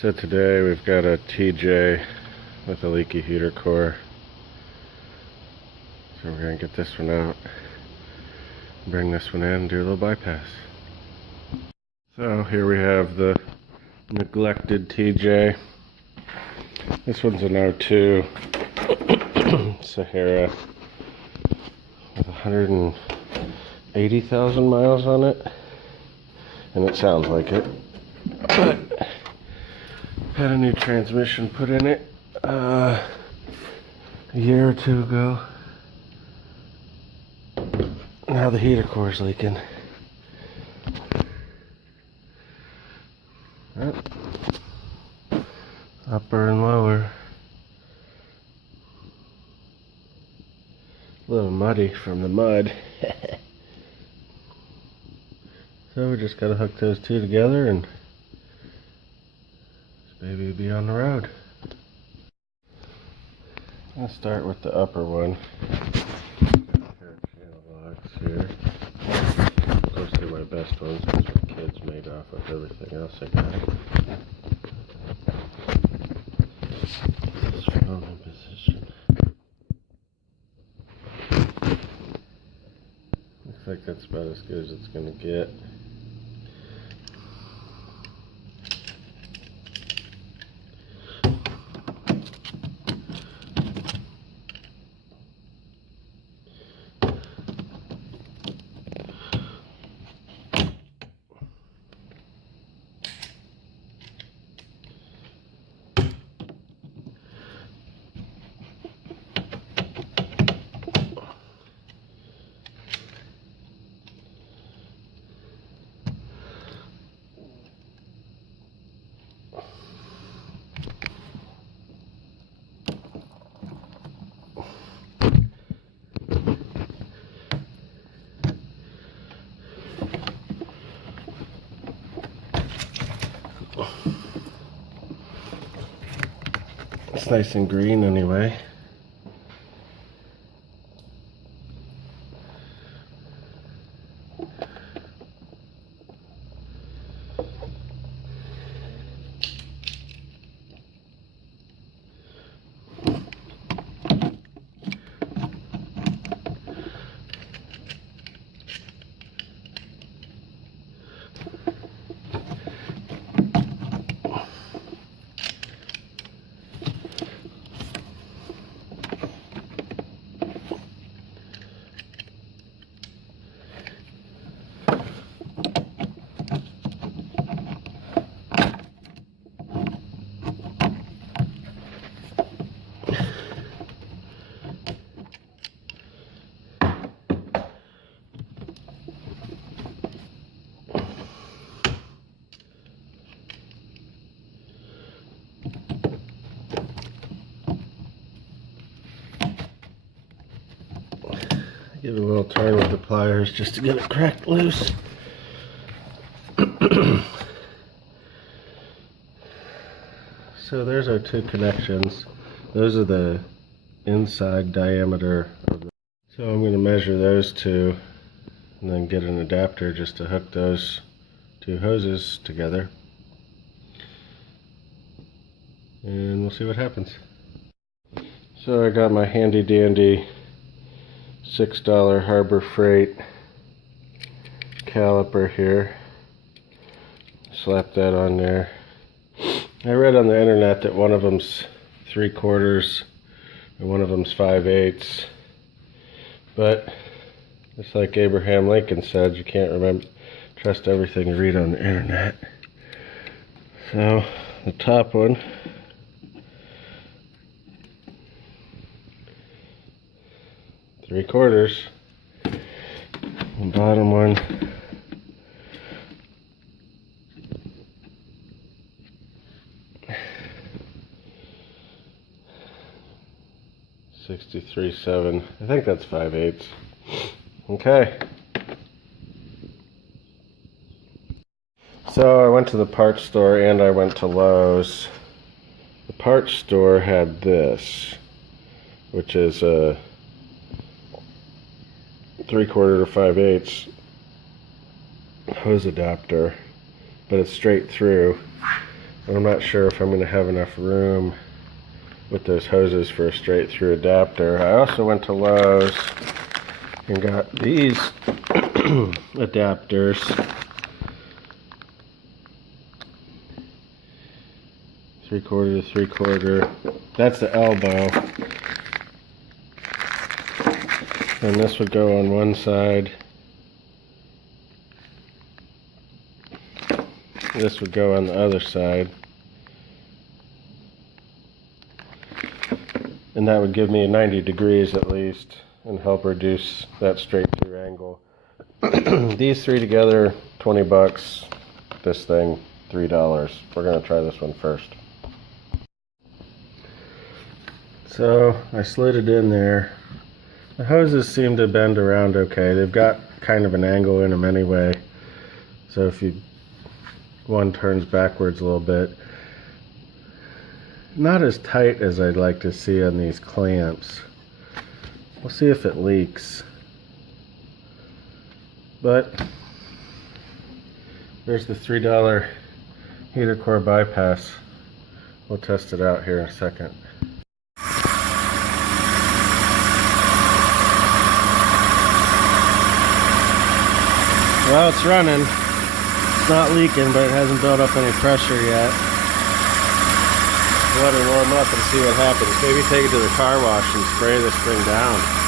So today we've got a TJ with a leaky heater core. So we're going to get this one out, bring this one in and do a little bypass. So here we have the neglected TJ. This one's an 02 Sahara with 180,000 miles on it. And it sounds like it. But had a new transmission put in it a year or two ago. Now the heater core is leaking. Yep. Upper and lower. A little muddy from the mud. So we just gotta hook those two together and this baby will be on the road. I'll start with the upper one. Got a pair of channel locks here. Of course they're my best ones because my kids made off with everything else I got. This phone in position. Looks like that's about as good as it's gonna get. It's nice and green anyway. Give it a little turn with the pliers just to get it cracked loose. So there's our two connections. Those are the inside diameter of the. So I'm going to measure those two and then get an adapter just to hook those two hoses together. And we'll see what happens. So I got my handy dandy $6 Harbor Freight caliper here. Slap that on there. I read on the internet that one of them's 3/4 and one of them's 5/8. But just like Abraham Lincoln said, you can't trust everything you read on the internet. So the top one, 3/4, and bottom one, 63/7. I think that's 5/8. Okay. So I went to the parts store and I went to Lowe's. The parts store had this, which is a 3/4 to 5/8 hose adapter, but it's straight through. And I'm not sure if I'm going to have enough room with those hoses for a straight through adapter. I also went to Lowe's and got these adapters. 3/4 to 3/4. That's the elbow. And this would go on one side. This would go on the other side. And that would give me 90 degrees at least and help reduce that straight through angle. These three together, 20 bucks. This thing, $3. We're gonna try this one first. So I slid it in there. The hoses seem to bend around okay. They've got kind of an angle in them anyway. So if one turns backwards a little bit. Not as tight as I'd like to see on these clamps. We'll see if it leaks. But there's the $3 heater core bypass. We'll test it out here in a second. Well, it's running. It's not leaking, but it hasn't built up any pressure yet. Let it warm up and see what happens. Maybe take it to the car wash and spray this thing down.